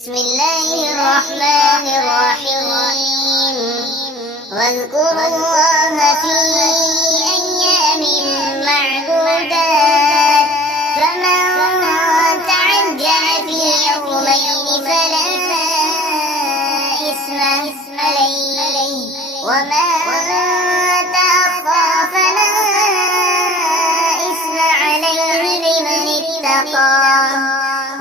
بسم الله الرحمن الرحيم واذكروا الله في أيام معدودات فمن تعجل في يومين فلا إثم عليه ومن تأخر فلا إثم عليه لمن اتقى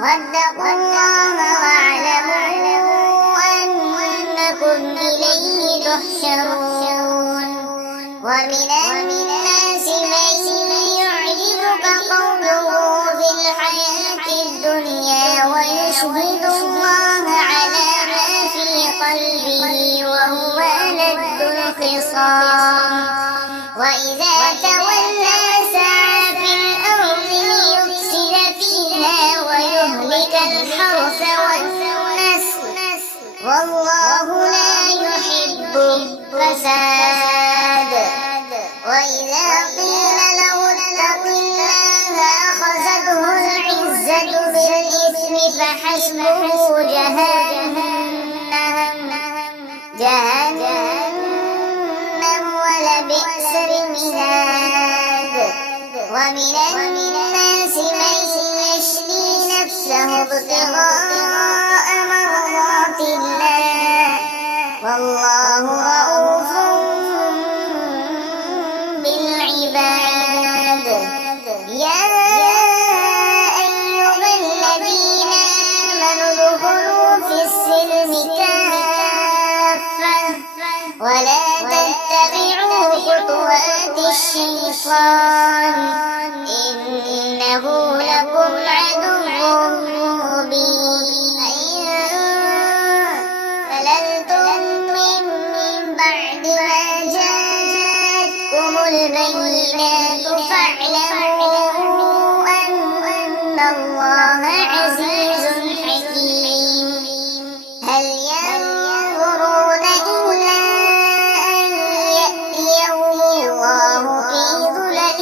واتقوا الله واعلموا أنكم إليه تحشرون ومن الناس من يعجبك قوله في الحياة الدنيا ويشهد الله على ما في قلبه وهو ألد الخصام وإذا تولى سعى في الأرض ليفسد فيها ويهلك الحرث والنسل والله لا يحب الفساد وإذا قيل له اتق الله أخذته العزة بالإثم فحسبه جهنم ولبئس المهاد ومن الناس من يشري نفسه ابتغاء مرضات الله والله رؤوف بالعباد يا أيها الذين آمنوا ادخلوا في السلم كافة ولا تتبعوا خطوات الشيطان إنه لكم عدو مبين فللتم من بعد ما جاءتكم البينات فاعلموا أن الله عزيز حكيم هل ينظرون إلا أن يأتيهم الله في ظلل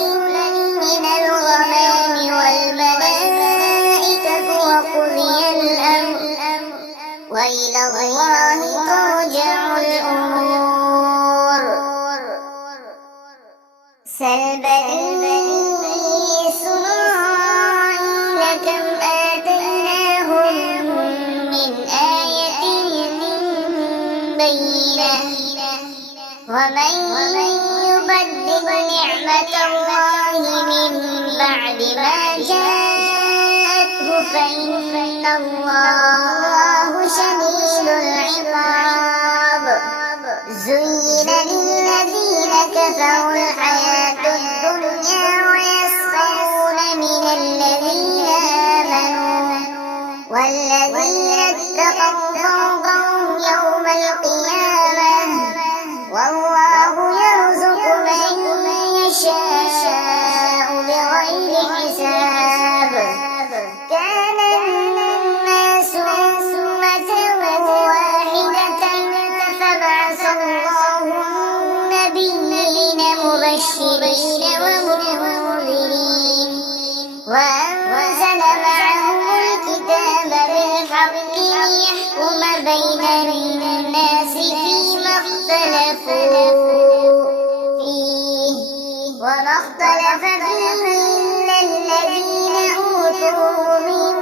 من الغمام والملائكة وقضي الأمر وإلى الله ترجع الأمور سل بني إسرائيل كم آتيناهم من آية بينة ومن يبدل نعمة الله من بعد ما جاءته فإن الله شديد العقاب زين للذين كفروا الحياة الدنيا ويسخرون من الذين آمنوا والذين اتقوا فوقهم يوم القيامة والله يرزق من يشاء بغير حساب كان الناس أمة واحدة فبعث الله النبيين مبشرين ومنذرين وأنزل معهم الكتاب بالحق ليحكم بين الناس فيما اختلفوا فيه وما اختلف فيه إلا الذين أوتوه من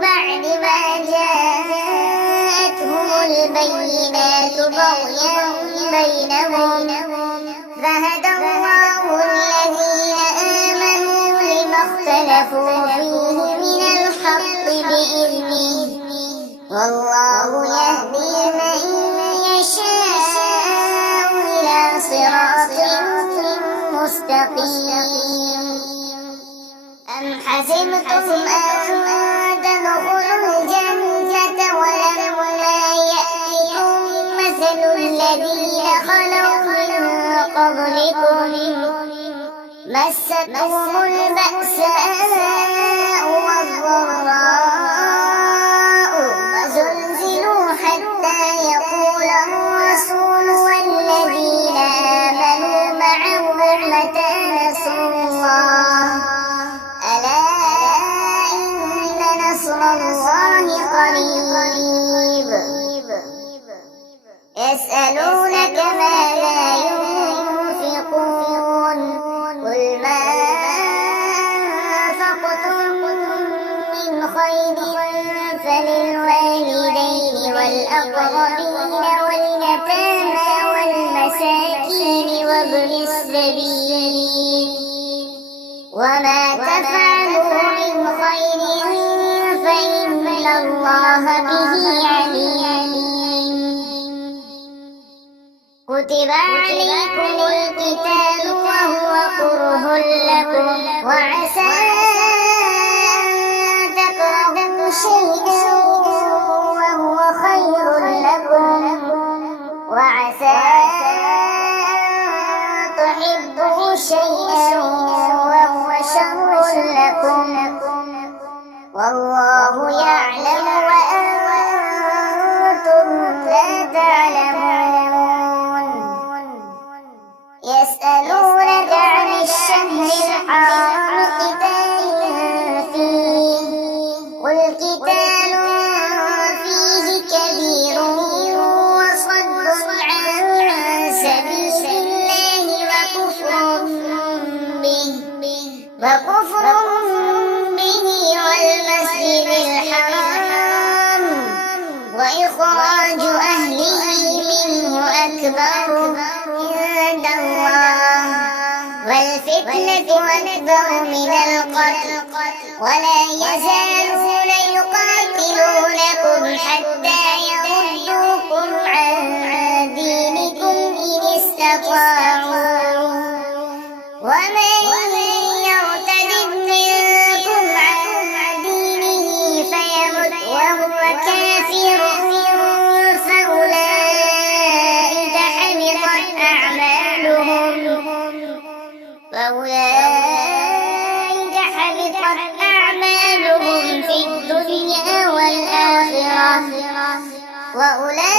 بعد ما جاءتهم البينات بغيا بينهم فهدى الله الذين آمنوا لما اختلفوا فيه من الحق بإذنه والله يهدي من يشاء إلى صراط مستقيم أم حسبتم أن تدخلوا الجنة ولما يأتكم مثل الذين خلوا من قبلكم مستهم البأساء والضراء وزلزلوا حتى يقول الرسول والذين آمنوا معه متى نصر الله ألا إن نصر الله قريب يسألونك ماذا ينفقون قل ما أنفقتم من خير فللوالدين والأقربين واليتامى والمساكين وابن السبيل وما تفعلوا من خير فإن الله به عليم. كتب عليكم القتال وهو كره لكم وعسى أن تكرهوا شيئا وهو خير لكم وعسى أن تحبوا شيئا وهو شر لكم والله يعلم وأنتم لا تعلمون. يسألونك عن الشهر الحرام قتال فيه قل قتال فيه كبير وصد عن سبيل الله وكفر به والمسجد الحرام وإخراج أهله منه أكبر عند الله والفتنة أكبر من القتل ولا يزالون يقاتلونكم حتى يردوكم عن دينكم إن استطاعوا ومن يرتد منكم عن دينه فيمت وهو كافر فأولئك حبطت أعمالهم في الدنيا والآخرة وأولئك